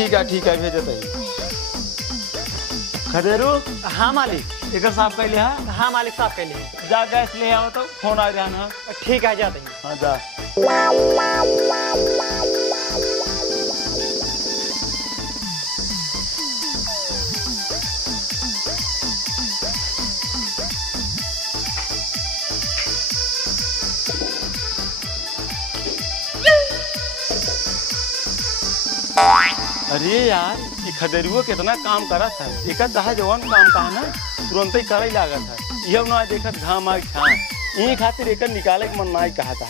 ठीक है भेजत है। खदेरू। हाँ मालिक। एक साफ कर लिया। हाँ मालिक साफ कर लिए। जा गैस ले आओ तो फोन आ रहा ना। ठीक है जाते हैं। हाँ जा। अरे यार ये खदेरुआ कितना काम करा था। एक चाहे जवान काम कहा ना तुरंत ही करे लागत है। यह ना देखत घाम आग छान यही खातिर एक निकाले के मन नाई कहा था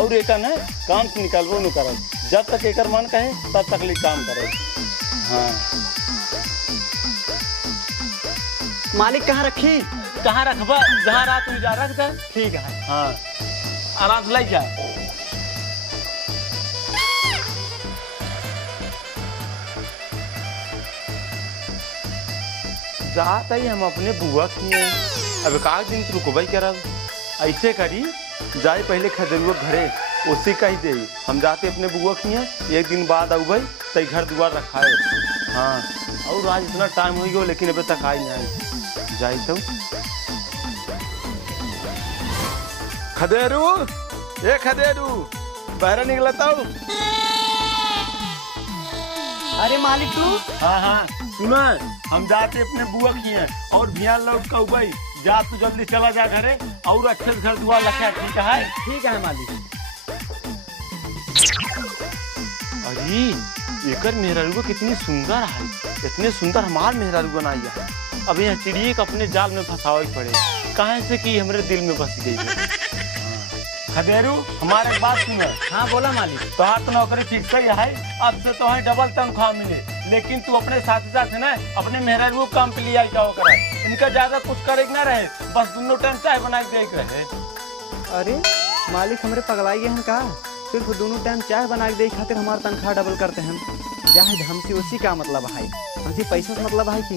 और एक न काम से निकालबो न करे। जब तक एक मन कहे तब तक ले काम करे। हाँ मालिक कहाँ रखी? कहाँ रखबा जहाँ रात में जा रख दे। ठीक है। हाँ आराम से ले जा। जाता ही हम अपने बुआ किए अब एक दिन रुकबई करब। ऐसे करी जाए पहले खदेरुआ घरे उसी का ही दे। हम जाते अपने बुआ किए एक दिन बाद अब तई घर दुआर रखाए। हाँ और आज इतना टाइम हो गया लेकिन अभी तक आई नहीं। जाए तो खदेरू ए खदेरू बहरा निकलता हूँ। अरे मालिक तू? हाँ हाँ सुना हम जाते अपने बुआ किए और भियान लौट का उबई जा तू जल्दी चला जा घरे और अच्छे से घर दुआर रखा। ठीक है? ठीक है मालिक। अरे एकर मेहरारू कितनी सुंदर है। इतने सुंदर हमार मेहरारू बनाई है। अब यह चिड़िए को अपने जाल में फंसावे पड़े कहाँ से कि हमारे दिल में बस गई है। खदेरू हमारे बात सुनो। हाँ बोला मालिक। तोहार तो नौकरी ठीक से है। अब से तो डबल तनख्वाह मिले लेकिन तू अपने साथ साथ ना अपने मेहरारू काम पे लिया क्या करे। इनका ज्यादा कुछ करे ना रहे बस दोनों टाइम चाय बना के देख रहे। अरे मालिक हमारे पगलाई गए हैं कहा? सिर्फ दोनों टाइम चाय बना के दे खातिर हमारा तनख्वाह डबल करते हैं। जाहिद हमसे उसी का मतलब है। हमसे पैसा से मतलब है कि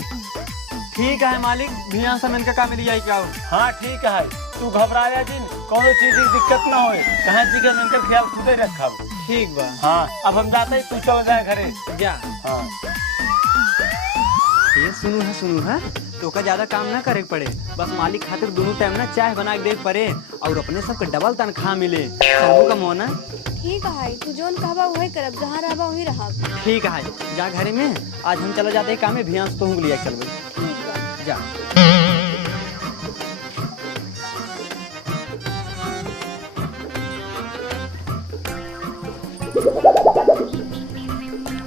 ठीक है मालिक भियान से इनका काम लिया क्या हो? हाँ ठीक है तू घबराया जिन कोनो चीज की दिक्कत ना होए। कहाँ जी के इनका ख्याल खुद ही रखा। ठीक बा। हाँ अब हम जाते ही तू चल जाए घरे जा। हाँ ये सुनू है तो का ज्यादा काम ना करे पड़े। बस मालिक खातिर दोनों टाइम ना चाय बना के दे पड़े और अपने सबके डबल तनख्वाह मिले। सबू का मोना ठीक है तू जोन कहबा वही करब जहाँ रहबा वही रहब। ठीक है जा घरे में। आज हम चला जाते काम में भियान तो लिया चलबे। ठीक बा जा।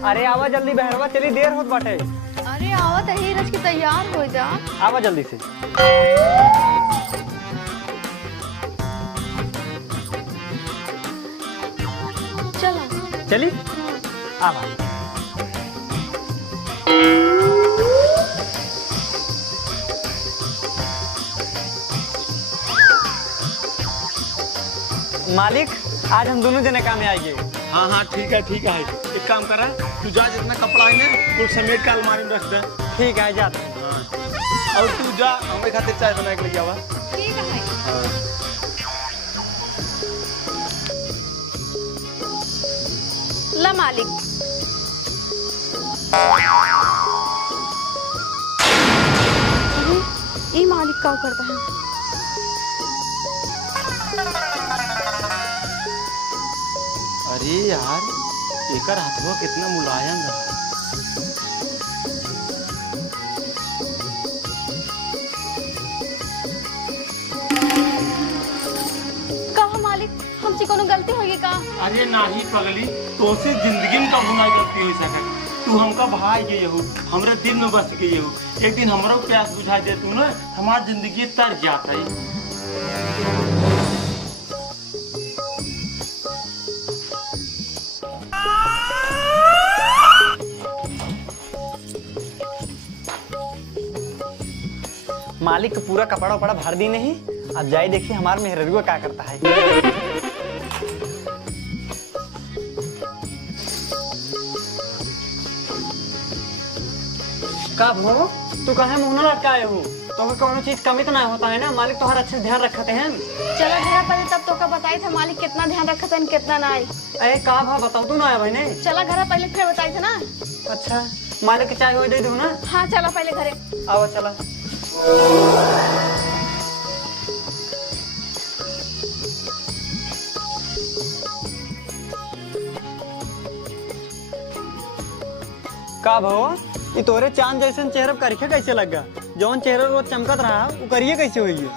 अरे आवा जल्दी बहरवा चली देर होत बाटे। अरे आवत ही रच के तैयार हो जा। आवा जल्दी से। चला चली आवा। मालिक आज हम दोनों जने काम में आएंगे। हाँ हाँ ठीक है एक काम करा तू जा जितना कपड़ा है ना कुल समेट के अलमारी में रख दे। ठीक है जाते हैं। हाँ और तू जा हमें खातिर चाय बना के ले आवा। ठीक है। ला मालिक ये मालिक का करता है। अरे यार एकर हाथवा कितना मुलायम रहा। कहा मालिक हमसे कोनो गलती होगी का? अरे नाही पगली तो से जिंदगी में कबू ना गलती हो सके। तू हमका भाई गई हो हमरे दिल में बस गई हो। एक दिन हमारा प्यास बुझा दे तू ना हमारी जिंदगी तर जाता है। मालिक का पूरा कपड़ा उपड़ा भर दी नहीं। अब जाए देखिए हमारे मेहररुआ क्या करता है। कब हो तू कहे मुंह लटकाए हो तो कोनो चीज कमी तो ना होता है ना। मालिक तो हर अच्छे से ध्यान रखते हैं। चला घर पहले तब तो का बताई था मालिक कितना ध्यान रखता है कितना ना। अरे का भा बताओ तू ना है भाई ने। चला घर पहले फिर बताई था ना। अच्छा मालिक के चाय हो दे दूँ ना। हाँ चलो पहले घरे। आओ चला। का भवा ये तोरे चांद जैसन चेहरा करके कैसे लगा? जौन चेहरा रोज चमकत रहा वो करिए कैसे हुई है?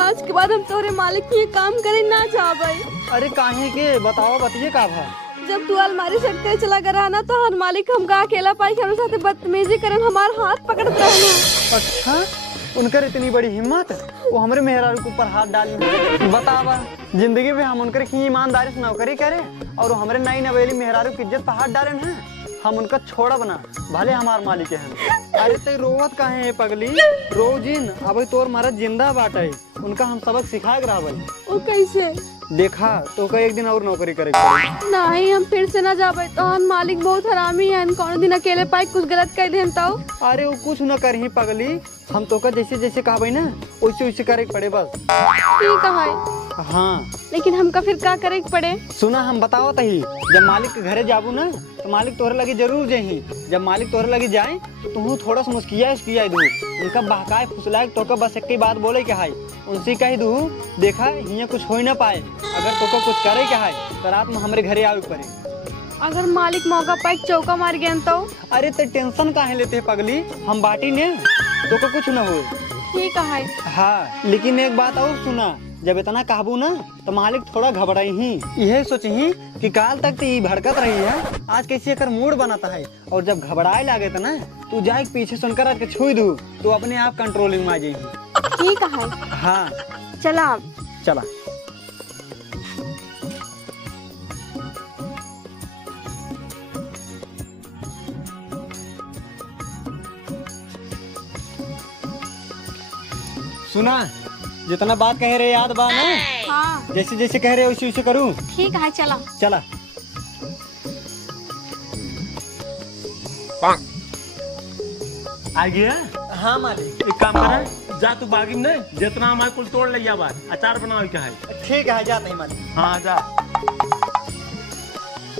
आज के बाद हम तोरे मालिक की ये काम करे ना चाहबे। अरे काहे के बताओ बतिए का भा? जब तू अलमारी से हटके चला गया ना तो हर मालिक हमका अकेला पाई के साथे बदतमीजी करन हमार हाथ पकड़त रहना। अच्छा उनकर इतनी बड़ी हिम्मत, वो हमारे मेहरारू के ऊपर हाथ डाली। बतावा जिंदगी में हम उनकर की ईमानदारी से नौकरी करे और हमारे नई नवेली मेहरारू की इज्जत पर हाथ डाले हैं। हम उनका छोड़ा बना भले हमार मालिक हैं। अरे ते रोवत काहे है पगली? रोजिन अब तोर मरद जिंदा बाटे, उनका हम सबक सिखाए रहबल। ओ कैसे? देखा तो का एक दिन और नौकरी करे पड़ी। नहीं हम फिर से ना जाबे तो हन मालिक बहुत हरामी है। कौन दिन अकेले पाई कुछ गलत कर देन तो? अरे वो कुछ न करही पगली, हम तो का जैसे जैसे कहबे ना वैसे वैसे करे के पड़े बस। ठीक है। हाँ लेकिन हमका फिर क्या करे के पड़े? सुना हम बताओ तही, जब मालिक के घरे जाबू ना तो मालिक तोहरे लगे जरूर जही। जब मालिक तोहरे लगे जाए तो तू थोड़ा सा मुस्किया दू, उनका बहकाए फुसलाए तो का बस एक बात बोले के हाय उनसे कह दू देखा यहाँ कुछ हो न पाए, अगर तो का कुछ करे के हाय तो रात में हमारे घरे आवे पड़े। अगर मालिक मौका पाई चौका मार गया तो? अरे तो टेंशन काहे लेते है पगली, हम बाटी ने तो का कुछ न हो। ठीक है। हाँ लेकिन एक बात और सुना, जब इतना कहबू ना तो मालिक थोड़ा घबराई ही, यह सोची कि काल तक तो ये भड़कत रही है, आज कैसे कर मूड बनाता है और जब घबराए लागे तो ना तू जाए पीछे सुनकर आके छुई दू तो अपने आप कंट्रोलिंग में आ जाएगी। ठीक है। हाँ चला अब। चला। सुना जितना बात कह रहे याद बा ना? हाँ जैसे जैसे कह रहे वैसे वैसे करूँ। ठीक है चला। चला। आ गया? हाँ मालिक। एक काम कर, जा तू बागी में जितना हमारे कुल तोड़ लिया बार अचार बनावे का है। ठीक है जाते हैं मालिक। हाँ जा।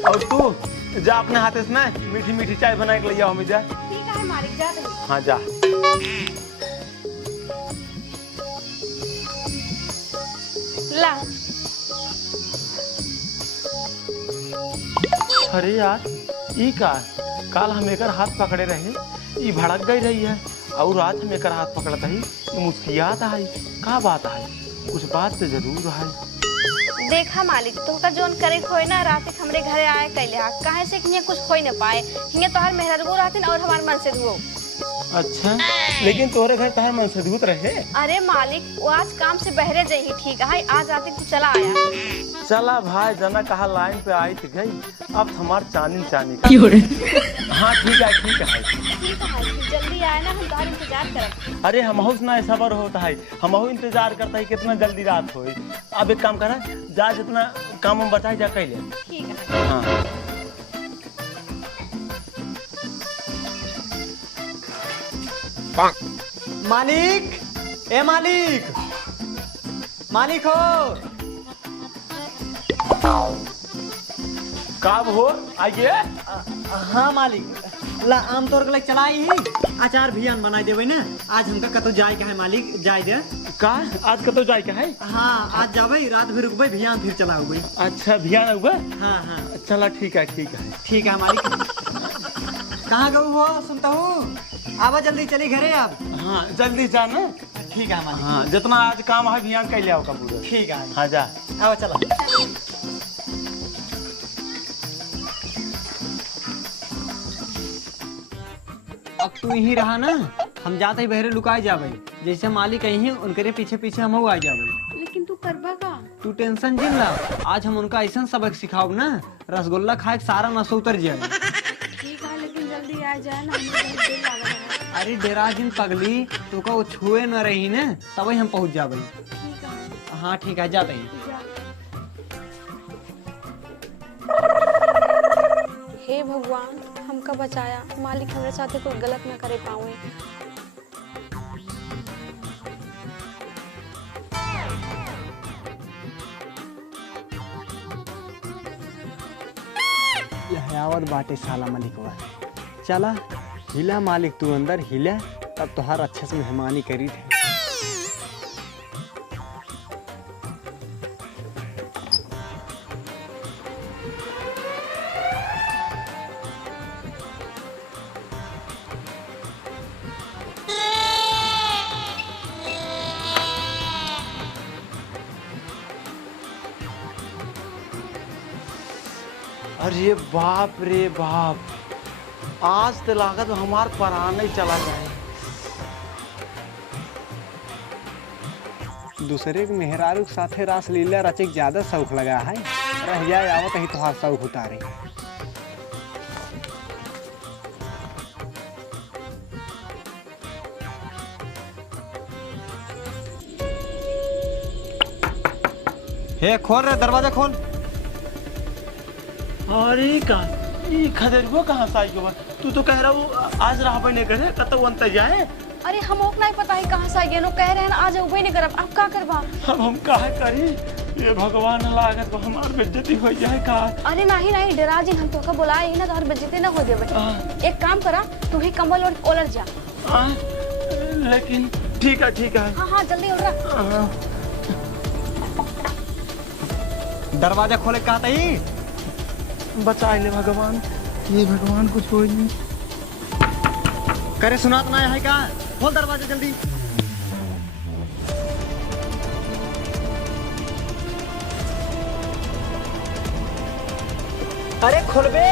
और तू जा अपने हाथ से ना मीठी मीठी चाय बना के लिया हमें जा। ठीक है मालिक जाते हैं। हाँ जा। ला। अरे यार ई का काल हम एकर हाथ पकड़े रहे, ई भड़क गई रही है और आज हम एकर हाथ पकड़ता ही तो मुस्कियात है। का बात है? कुछ बात तो जरूर है। देखा मालिक तो का जोन करे खोई ना रात हमरे घरे आए कैले काहे से कि कुछ खोई न पाए हिंगे तोहर मेहरगो रहतिन और हमार मन से धुओ। अच्छा लेकिन तोरे घर तहर मन से धूत रहे। अरे मालिक वो आज काम से बहरे जाई। ठीक है आज रात तू चला आया। चला भाई जना कहा लाइन पे आई थी गई, अब हमार चानी चानी हाँ ठीक है ठीक है। ठीक है जल्दी आए ना हम तुम्हारा इंतजार करब। अरे हम ना सबर होता है, हम इंतजार करता है कितना जल्दी रात हो। अब एक काम करा जा जितना काम हम बताए जा कैले। ठीक है। हाँ मालिक ए मालिक, मालिक हो। कब हो आइए। हाँ मालिक ला आम तौर के लिए चलाई ही अचार भियान बनाई देवे ना, आज हमका कतो जाए का है मालिक जाए दे। का आज कतो जाए का है? हाँ आज जावे रात भर रुकबे भियान फिर चलाओगे। अच्छा भियान हुआ। हाँ हाँ चला ठीक है ठीक है। ठीक है मालिक। कहाँ गऊ हो? सुनता हूँ आवा जल्दी चली घरे अब। हाँ जल्दी जा ना। ठीक है मालिक। हाँ जितना आज काम है भियान कैले आओ का पूरा। ठीक है हाँ जा। आवा चला। अब तू यही रहा ना, हम जाते ही बहरे लुकाए जावे, जैसे मालिक यही उनके पीछे पीछे हम आ जावे। लेकिन तू करबा का? तू टेंशन जिन ला, आज हम उनका ऐसा सबक सिखाओ ना रसगुल्ला खाए सारा नशा उतर जाए। ठीक है लेकिन जल्दी आ जाए ना, हमें बहुत देर लग रहा है। अरे डेरा दिन पगली तो का वो छुए न रही ने तभी हम पहुंच जावे। ठीक है। हाँ ठीक है जाते हैं। हे भगवान हमका बचाया, मालिक हमारे साथ कोई गलत न करे पावे। आवत बाटे साला मलिकवा। चला हिला मालिक, तू अंदर हिला, तब तोहार अच्छे से मेहमानी करी थे। अरे बाप रे बाप, आज तो लागत हमार परान ही चला जाए। दूसरे के मेहरारू के साथे रास लीला रचे के ज्यादा शौक लगा है। रह जाए आवत ही तोहार शौक उतारे। हे खोल रे, दरवाजा खोल। अरे का ये खदेरुआ कहाँ से आई गो? तू तो कह रहा वो आज रहा नहीं करे कत अंत जाए। अरे हम ओक नहीं पता है कहाँ से आइए, लोग कह रहे हैं आज उबे नहीं करब, अब का करबा? अब हम काहे करी? ये भगवान लागत हमार बेइज्जती हो जाए का। अरे नहीं नहीं डरा जी, हम तो का बुलाए ही ना, तो हर बेइज्जती ना हो दे बेटा। एक काम करा, तू ही कंबल और ओलर जा। लेकिन ठीक है। हाँ हाँ जल्दी ओलरा। दरवाजा खोले कहा था बचा ले भगवान, ये भगवान कुछ हो नहीं करे। सुना तो ना है का? खोल दरवाजा जल्दी। अरे खोलबे।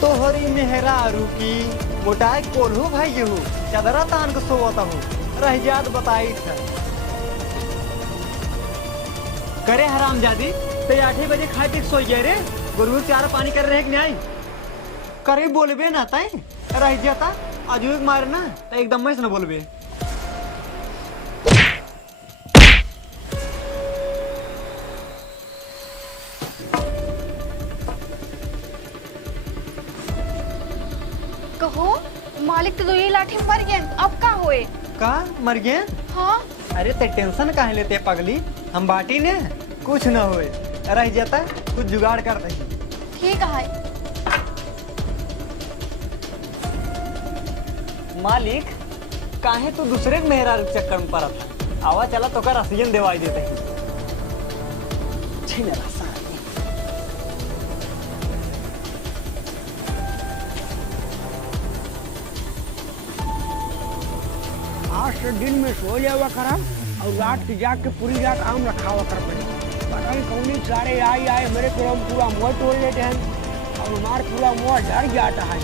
तोहरी मेहरारू की मोटाई कोल्हू भाई यहू चदरा तान को सोवता हूँ, रह जात बताई था। करे हराम जादी, तो 8 बजे खाए पी सो गए रे। गुरु चार पानी कर रहे नहीं करे, बोलबे ना ताई रह जाता। आज मारे ना तो एकदम मैं से ना बोलबे। कहो मालिक तो ये लाठी में मर गए, अब का होए? का मर गए? हाँ अरे ते टेंशन काहे लेते पगली, हम बाटी ने कुछ न होए। रह जाता कुछ जुगाड़ कर दही। ठीक है। मालिक काहे तू दूसरे के मेहरारू के चक्कर में पड़ा था? आवा चला तो कर ऑक्सीजन दवाई देते ही। आज से दिन में सो जावा करा और रात की जाग के पूरी रात आम रखावा कर पड़े। पता नहीं कौन सारे आए मेरे पूरा मुँह तोड़ लेते हैं और हमारे पूरा मुँह डर जाता है।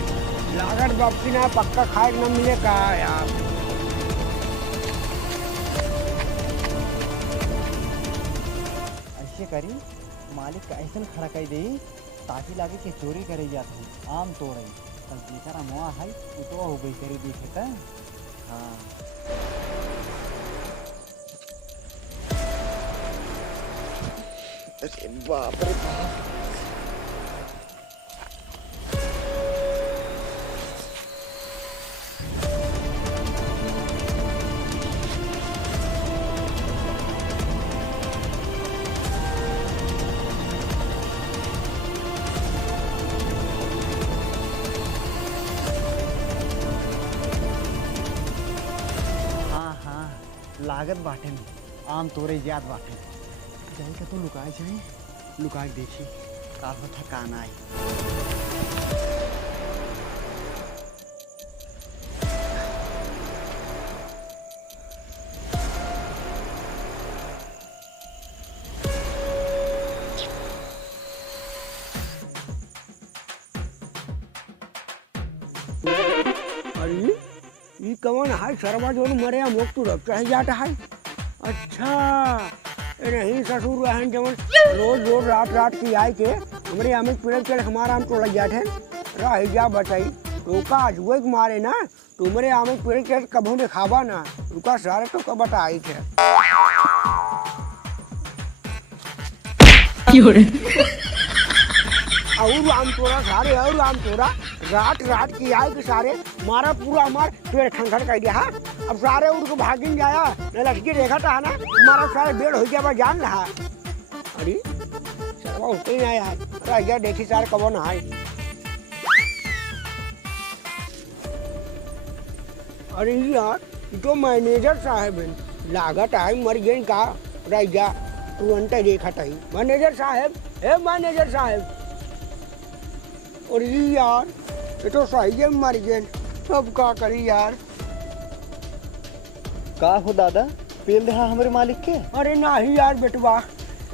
लागत वापसी ना पक्का खाए न मिले कहा यार। ऐसे करी मालिक का ऐसा खड़ा कर दे ताकि लागे कि चोरी करे जाते हैं आम तोड़े। तब जेकरा मुआ है तो हो गई तेरी दिखे। हाँ अरे बाप रे बाप। लागत बाटे में आम तोड़े जात बाटे। जाए का तो लुकाए जाए, लुकाए देखी का होता का ना आई। अरे ये कौन है सरवा जो मरे हम लोग तो रखते है जाता है। अच्छा नहीं ससुर रहन जमन रोज रोज रात रात की आए के हमारे आम पेड़ के हमारा आम तो लग जाते रह जा बताई तो का जुए के मारे ना तुम्हारे आम पेड़ के कभू दिखावा ना उनका सारे तो का बताई थे। और राम तोरा सारे और राम तोरा रात रात की आए कि सारे मारा पूरा हमार पेड़ खंखर कर दिया। अब सारे उनको भागिन जाया लड़की देखा था ना मारा सारे बेड़ हो गया जान रहा। अरे सरवा उठे ही आया है गया देखी सारे कब नहाए। अरे यार तो मैनेजर साहब है लागत है मर गई का रह गया तुरंत देखा था मैनेजर साहब है मैनेजर साहब। और यार ये तो सही है मर गए सब का करी यार। का हो दादा पेल रहा हमारे मालिक के? अरे नहीं यार बेटवा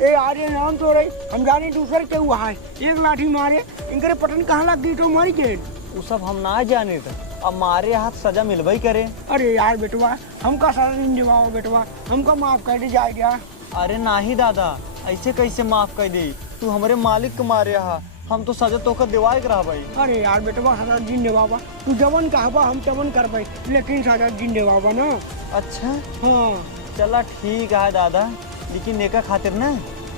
ए यार ये नाम तो रही हम जाने दूसरे के हुआ है एक लाठी मारे इनके पटन कहाँ लग गई तो मर गए। वो सब हम ना जाने थे अब मारे हाथ सजा मिलवाई करे। अरे यार बेटवा हमका सारा दिन जवाब बेटवा हमका माफ कर दे जाएगा। अरे नहीं दादा ऐसे कैसे माफ कर दे तू हमारे मालिक को मारे हा हम तो सजा तोकर दिवाए करा भाई। अरे यार बेटवा सारा दिन देवाबा तू जवन कहबा हम तवन करबे लेकिन सारा दिन देवाबा ना। अच्छा हाँ चला ठीक है दादा लेकिन नेका खातिर ना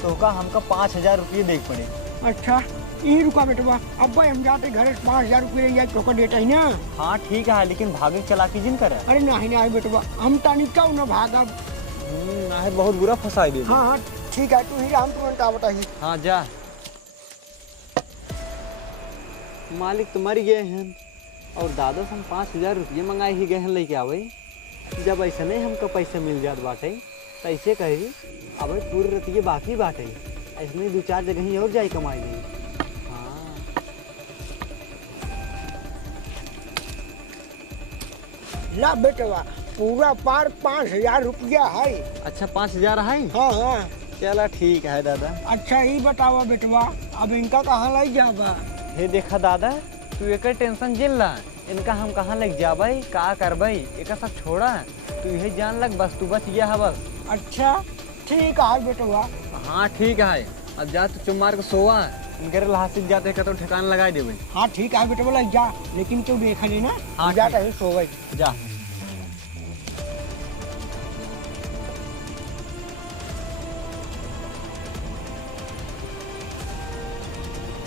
तोका हमका 5,000 रुपये देख पड़े। अच्छा यही रुका बेटवा अब हम जाते घर 5,000 रुपये या टोका देता ही ना। हाँ ठीक है लेकिन भागे चलाकी जिन करे। अरे नहीं नहीं बेटवा हम तानिका ना भागा ना बहुत बुरा फंसा दे। हाँ हाँ ठीक है तू ही राम तुरंत आ बताइए। हाँ जा मालिक तुम्हारी गए हैं और दादा से हम 5,000 रुपये मंगाए ही गए हैं लेके आवे। जब ऐसा नहीं हमको पैसा मिल जात बाटे तो ऐसे कही अब पूरी रतिये बाकी बाटे ऐसे 2-4 जगह ही और जाए कमाई गई। हाँ ला बेटवा पूरा पार 5,000 रुपया है। अच्छा 5,000 है। हाँ हाँ चला ठीक है दादा। अच्छा ही बतावा बेटवा अब इनका कहाँ लाई जाबा। हे देखा दादा तू एक टेंशन जिन ला इनका हम कहाँ लग जाबे का करबे एक सब छोड़ा तू यही जान लग बस तू बच गया है बस। अच्छा ठीक है बेटवा। हाँ ठीक है अब जा तू चुम्मार को सोवा इनके लहासिक जाते का तो ठिकान लगा देवे। हाँ ठीक है बेटवा लग जा लेकिन तू देखा नहीं ना। हाँ जाता है सो गई जा।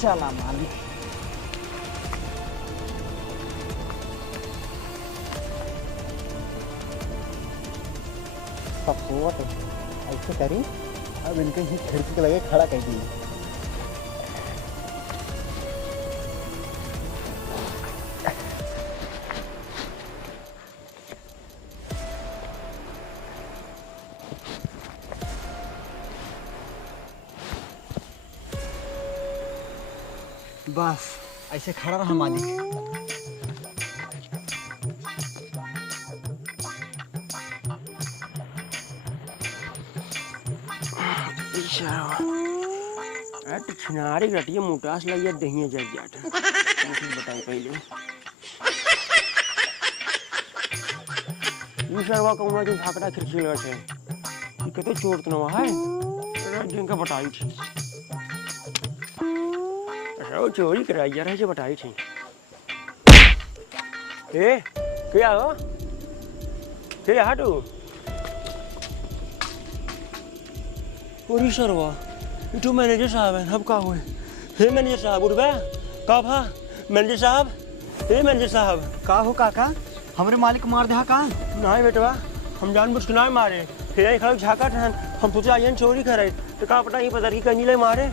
चला मालिक सब सोवा तो ऐसे करी अब इनके ही खिड़की के लगे खड़ा कर दी। बस ऐसे खड़ा रहा मालिक। तो छिनारी रटिया मोटास लगिया दहिया जग जाता बताई पहले ये सरवा कहूँगा जो भाकड़ा खिड़की लगा है ये कतो चोट न है जिनका बताई थी अच्छा वो चोरी कराई जा रहा है जो बताई थी। ए क्या हो क्या हटो पूरी सरवा इटू मैनेजर साहब है अब का हुए। हे मैनेजर साहब उठ गया का भा मैनेजर साहब हे मैनेजर साहब का हो काका हमारे मालिक मार दे का? नहीं बेटवा हम जानबूझ के नहीं मारे फिर एक झाका ठहन हम सोचा आइए चोरी करे तो का पता ही पता की कहीं ले मारे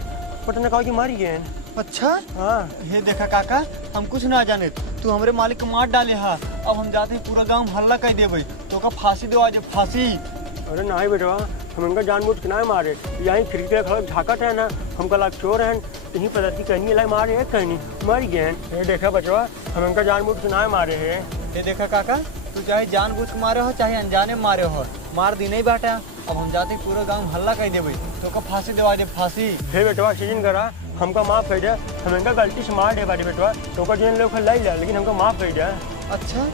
पता न कहा कि मारी गए। अच्छा हाँ हे देखा काका हम कुछ ना जाने तू हमारे मालिक को मार डाले हा अब हम जाते पूरा गांव हल्ला कर देवे तो का फांसी दे आज फांसी। अरे नहीं बेटवा हम इनका जानबूझ के नहीं मारे यहीं खिड़की खड़ा झाकत है ना हमका लाग चोर है यहीं पता की कहीं लाई मारे है कहीं मर गए। ये देखा बचवा हम इनका जानबूझ के नहीं मारे है। ये देखा काका तू चाहे जानबूझ के मारे हो चाहे अनजाने मारे हो मार दी नहीं बाटा अब हम जाते पूरा गांव हल्ला कर देवे तो का फांसी देवा दे फांसी। हे बेटवा सीजन करा हमका माफ कर दे हम इनका गलती से मार दे बारे बेटवा तो का जिन लोग लाई लिया लेकिन हमका माफ कर दे। अच्छा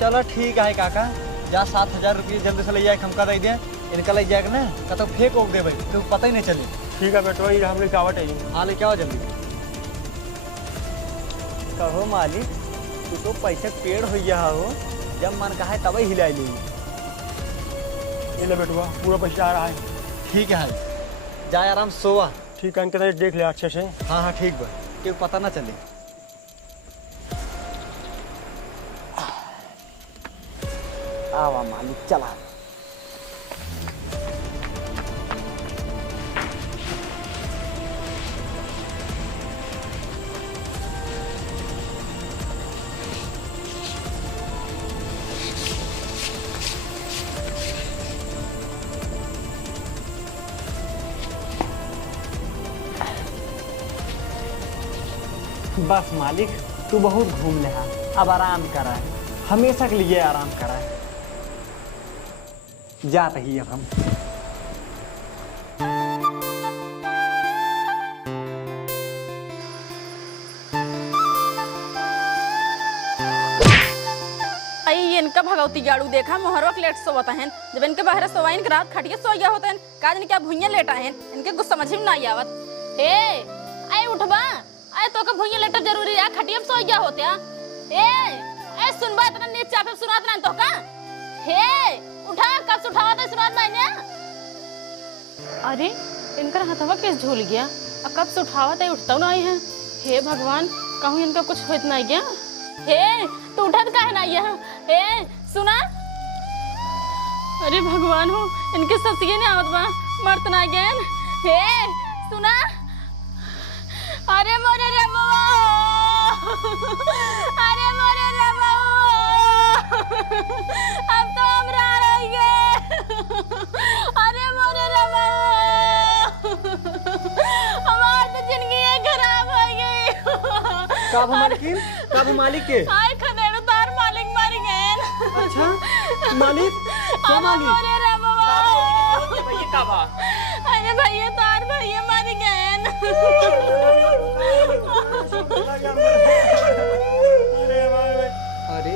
चलो ठीक है काका जा 7,000 रुपये जल्दी से ले जाए हमका दे दे इनका ले जाएगा ना का तो फेंक ओक दे भाई तो पता ही नहीं चले। ठीक है बेटवा ये हम लोग आवट है हाँ लेके आओ जल्दी। कहो मालिक तू तो पैसे पेड़ हो गया हो जब मन कहा है तभी हिलाई ली। ये ले बेटवा पूरा पैसा आ रहा है। ठीक है जाए आराम सोवा। ठीक है इनके देख ले अच्छे से। हाँ हाँ ठीक बा। कि पता ना चले। आवा मालिक चला। बस मालिक, तू बहुत घूम ले हा, अब आराम करा है, हमेशा के लिए आराम करा है। जा रही अब हम। आई इनका भगवती गाड़ू देखा मोहरवा के लेट सोता है। जब इनके बाहर सोवाइन के रात खटिया सो गया होता है, काज क्या भुइयां लेटा है, इनके कुछ समझ में नहीं आवत। हे आए उठबा, आए तो का भुइयां लेटा जरूरी है, खटिया में सो गया होते ए सुनबा इतना नीचे आप सुनात ना तो का। हे उठा, कब से उठावा था सुनात मैंने। अरे इनका हथवा कैसे झूल गया, और कब से उठावा था उठता नहीं है। हे भगवान, कहूँ इनका कुछ होत नहीं गया। हे तू उठत काहे नहीं है। हे सुना, अरे भगवान हो, इनके ससिए ने आवत बा, मरत ना गया। हे सुना, अरे मोरे रमवा, अरे मोरे रमवा, अब तो हमरा रह गए। अरे मोरे रमवा, हमार तो जिंदगी खराब हो गई। काबू मालिक, काबू मालिक के। आए खदेड़ तार मालिक मर गए। अच्छा मालिक, क्या मालिक? मोरे रमवा, अरे भैया तार भैया मर गए। अरे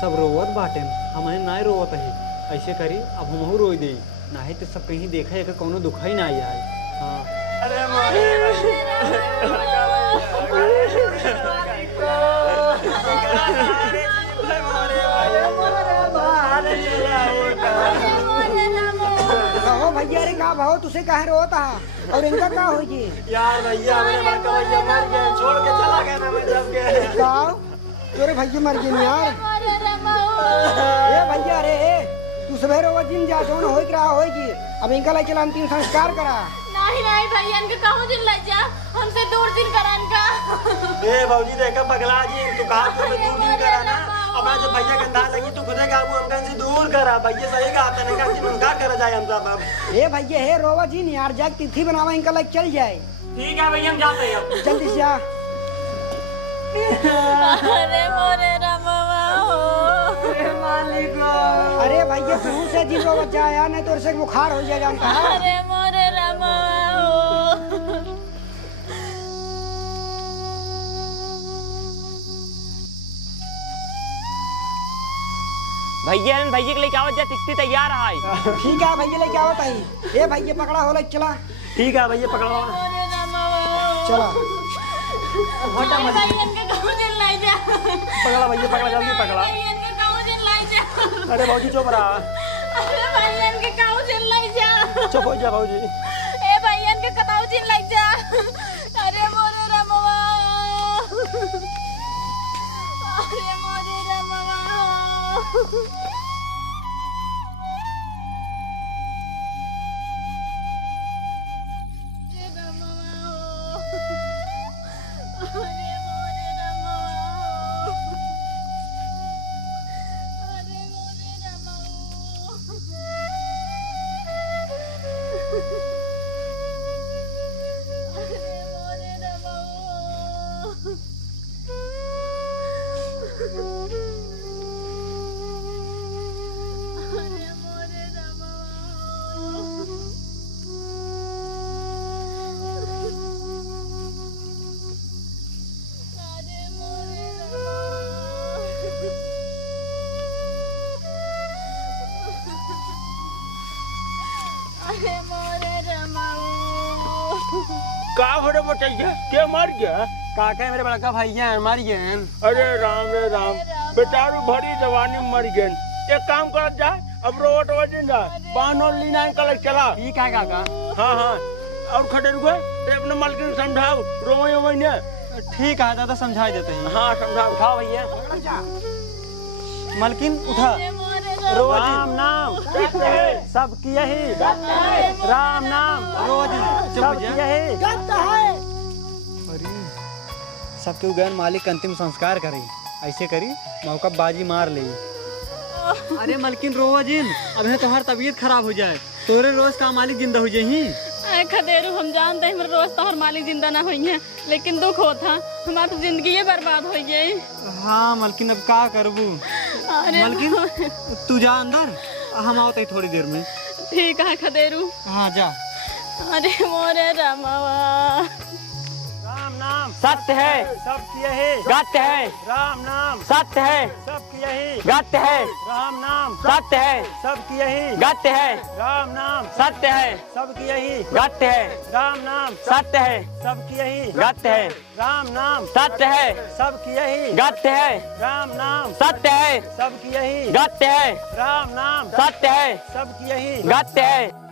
सब रोवत बाटे, हमें नहीं रोवत है। ऐसे करी अब हम रोई दे, नहीं तो सब कहीं देखा है कि कोनो दुख ही नहीं आए। हाँ कहो भैया रे का भाव तुसे कहे रोता और इनका का होगी यार भैया हमरे बड़का भैया मर गए, छोड़ के चला गया ना मैं जब के। काओ तोरे भैया मर गए यार। ए भैया रे, तू सवेरे रोवा जिन जा जोन होई करा होगी, अब इनका लाई चला अंतिम संस्कार करा। नहीं नहीं भैया, इनके कहूँ दिन लग जा, हमसे दूर दिन करा इनका। ए भौजी देखा पगला जी, तू कहा तू दूर दिन करा ना, अब आज भैया गंदा लगी तू खुदे काबू हमकन से दूर करा। भैया सही कहा तने का कि उनका कर जाए हम सब। अब ए भैया हे रोवा जिन यार, जाके तिथि बनावा इनका लाई चल जाए। ठीक है भैया, हम जाते हैं अब। जल्दी से आ। अरे मोरे रमवा हो, अरे भैया तू से जिन रोवा जाया, नहीं तो से बुखार हो जाएगा इनका। अरे मोरे रमवा हो। भैया के लिए क्या वजह टिकटी तैयार है। ठीक है भैया लेके आओ ताई। ए भैया पकड़ा हो ले चला। ठीक है भैया, पकड़वा। मोरे रमवा हो। चला अरे भैया इनके कहूँ दिन लग जा। पकड़ा भैया, पकड़ा जल्दी पकड़ा। भैया इनके कहूँ दिन लग जा। अरे भौजी चुप रहा, अरे भैया इनके कहूँ दिन लग जा। चुप हो जा भौजी। ए भैया इनके कताऊ दिन लग जा। अरे मोरे रमवा, अरे मोरे रमवा। का हो रे बटैया, के मर गया? काका मेरे बड़का भैया मर गए। अरे राम रे राम, बेचारू भरी जवानी में मर गए। एक काम कर जा, अब रोट वजन जा, पान और लीना कल चला। ठीक है काका। हाँ हाँ, और खड़े रुको, ते अपने मालकिन समझाओ, रोवे वही ने। ठीक है दादा, समझा देते हैं। हाँ समझा, उठाओ भैया। मलकिन उठा। राम नाम सबकी यही, राम नाम सबकी यही। अरे सबके उगैन मालिक के अंतिम संस्कार करी, ऐसे करी मौका बाजी मार ली। अरे मलकिन रोजिन, अब है तुम्हारी तबीयत खराब हो जाए, तोरे रोज का मालिक जिंदा हो जाही। अरे खदेरू हम जानते हैं हमारे रोज तो हर मालिक जिंदा ना हुई है, लेकिन दुख होता हमारी तो जिंदगी बर्बाद हो गई। हाँ मलकिन, अब का करबू। अरे मलकिन तू जा अंदर, हम आओ थोड़ी देर में। ठीक है खदेरू। हाँ जा। अरे मोरे रमवा, राम नाम सत्य है सबकी यही, सत्य है राम नाम सत्य है सबकी यही, सत्य है राम नाम सत्य है सबकी यही, सत्य है राम नाम सत्य है सबकी यही, सत्य है राम नाम सत्य है सबकी यही, सत्य है राम नाम सत्य है सबकी यही, सत्य है राम नाम सत्य है सबकी यही, सत्य है राम नाम सत्य है सबकी यही, सत्य है।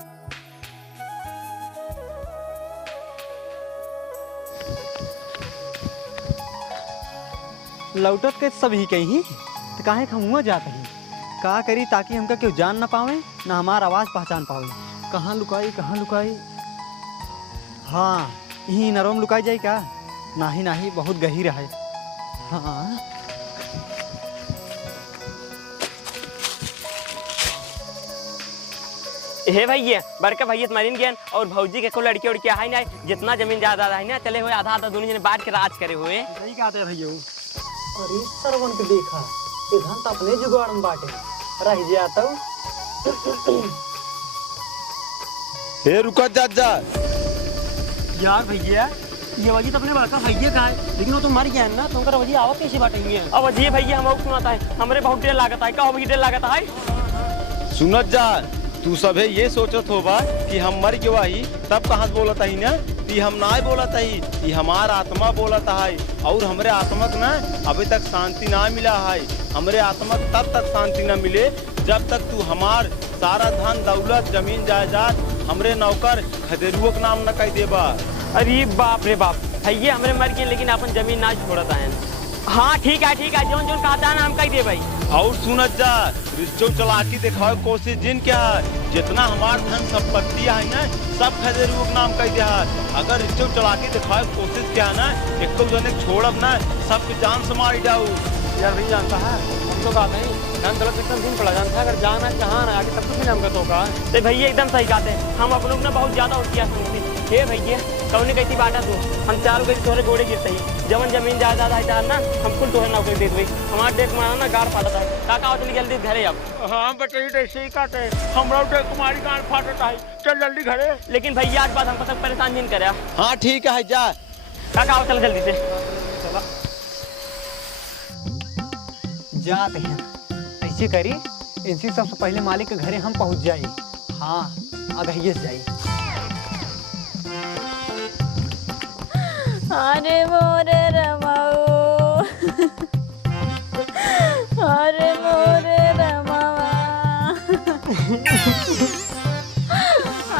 लौटत के सब ही कहीं तो काहे हम हुआ जाते हैं, का करी ताकि हमका क्यों जान ना पावे ना हमारा आवाज़ पहचान पावे। कहाँ लुकाई कहाँ लुकाई, हाँ यही नरम लुकाई जाए क्या? नाही नाही, बहुत गहीर है। हाँ हे भैया, बड़का भैया तुम्हारी ज्ञान और भौजी के को लड़की उड़की है ना, जितना जमीन जायदाद है ना चले हुए आधा आधा दोनों जने बांट के राज करे हुए। सही कहते हैं भैया। अरे सरवन के देखा ये धन तो अपने जुगाड़ में बांटे रह जाता। हे रुका जा जा। यार भैया ये वजी तो अपने बड़का भैया का है, लेकिन वो तो मर गया है ना, तुमका वजी आवत कैसे बांटेंगे? अब वजी भैया हम सुनाता है, हमरे बहुत देर लागत है, का देर लागत है। सुनत जा, तू सभे ये सोचत होबा कि हम मर गए वही तब कहाँ बोलत ही ना, ती हम ना बोलत ही, ती हमार आत्मा बोलत है। और हमरे आत्मा ना अभी तक शांति ना मिला है। हमरे आत्मा तब तक शांति ना मिले जब तक तू हमार सारा धन दौलत जमीन जायदाद हमरे नौकर खदेरुओं के नाम न कह देबा। अरे बाप रे बाप, भैया हमरे मर गए लेकिन अपन जमीन ना छोड़ता है। हाँ ठीक है जोन जोन कहता है ना हम कह दे भाई। और सुनत जा, रिश्तों चलाकी दिखाओ कोशिश जिन क्या है, जितना हमार धन संपत्तियां है ना सब खदेरुओं के नाम कह दिया है। अगर रिश्तों चलाकी दिखाओ कोशिश क्या है ना, एक तो जने छोड़ब ना सबके जान से मार जाऊ। यार नहीं जानता है, हम तो कहते हैं धन दौलत एकदम दिन पड़ा जानता है, अगर जाना कहाँ ना आगे सब कुछ नहीं हमका तो का। तो भैया एकदम सही कहते हैं, हम अपनों ने बहुत ज्यादा होशियार समझते। हे भैया कौन कैसी बाटा तू, हम चारों कैसे तोहरे गोड़े गिरते ही, जवन जमीन जायदाद है ना हम कुल तोहरे नौकरी दे दे। हमारे देख माना ना गाड़ फाटता है, काका चल जल्दी घरे अब। हाँ बताइए ऐसे ही कहते हैं, हमरा तुम्हारी गाड़ फाटता है, चल जल्दी घरे। लेकिन भैया आज बात हमको सब परेशान जिन करे। हाँ ठीक है जा काका चल जल्दी से। जाते हैं ऐसे करी, इनसे सबसे पहले मालिक के घरे हम पहुंच जाए। हाँ अब ये जाए। अरे मोरे रमाओ, अरे मोरे रमावा,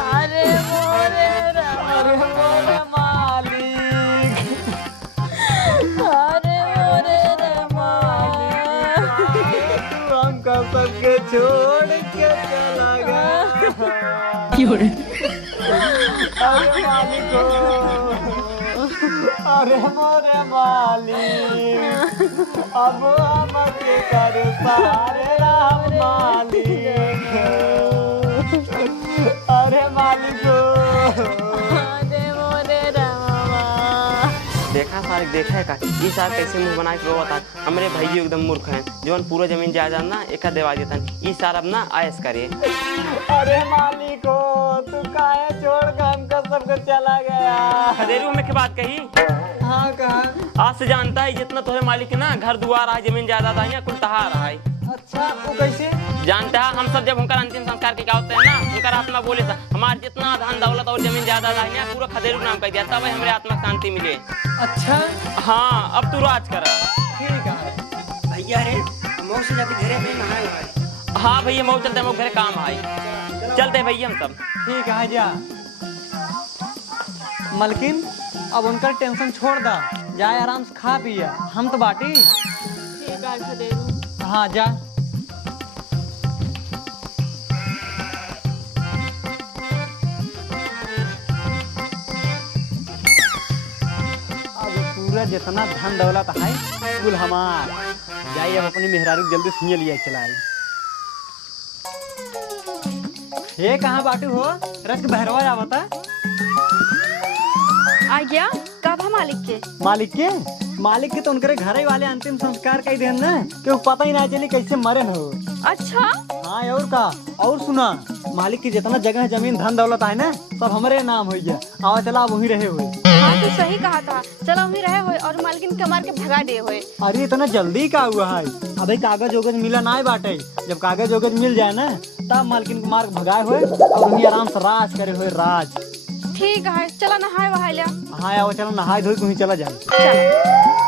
अरे मोरे रमावा मालिक, अरे मोरे रमावा, तू हमका सबके छोड़ के चला गया। अरे मालिक हो, अरे मोरे मालिक, अब हमके कर सारे राम मालिक, अरे मालिक हो, अरे मोरे रमावा। देखा सारिक देखा है का ये सार कैसे मुंह बना के रोता है। हमरे भैया एकदम मूर्ख हैं, जीवन पूरा जमीन जायदाद ना एक देवा देता है। ये सार अब ना आयस करे। अरे मालिक हो, तू काहे छोड़ के हमका सबको चला गया? खदेरू में की बात कही। हाँ कहा। आज से जानता है जितना तोहरे मालिक ना घर दुआर है जमीन जायदाद है कुल तहार है। अच्छा वो कैसे? जानता है हम सब जब उनका अंतिम संस्कार के क्या होते हैं ना, उनका आत्मा बोले था हमारे जितना धन दौलत और जमीन जायदाद है ना पूरा खदेरू नाम कह दिया, तब हमारे आत्मा शांति मिले। अच्छा हाँ अब तू राज करा। ठीक है भैया रे मऊ से जाके घरे में नहाए भाई। हाँ भैया मऊ चलते हम घर काम है, चलते भैया हम सब। ठीक है जा। मलकिन अब उनका टेंशन छोड़ दा, जाए आराम से खा पिया, हम तो बाटी। ठीक है खदेरू। हाँ जा। अब पूरा जितना धन दौलत है कुल हमार। जाइए अब अपनी मेहरारू जल्दी सुनिए लिया चलाई। ये कहाँ बाटू हो? रस के बहरवा आवता। आ गया कब हम मालिक के मालिक के तो उनके घरे वाले अंतिम संस्कार कर देन ना कि वो पता ही ना चली कैसे मरे हो। अच्छा हाँ और का। और सुना, मालिक की जितना जगह जमीन धन दौलत है ना सब हमारे नाम हो गया। आओ चला आप वहीं रहे हुए। हाँ तो सही कहा था, चलो वहीं रहे हुए और मालकिन के मार के भगा दे हुए। अरे इतना जल्दी का हुआ है? अबे कागज वगज मिला ना बाटे। जब कागज वगज मिल जाए ना तब मालकिन को मार के भगाए हुए और वहीं आराम से राज करे हुए राज। ठीक है चला नहाए वहाए लिया। हाँ आओ चलो नहाए धोई कहीं चला जाए। चलो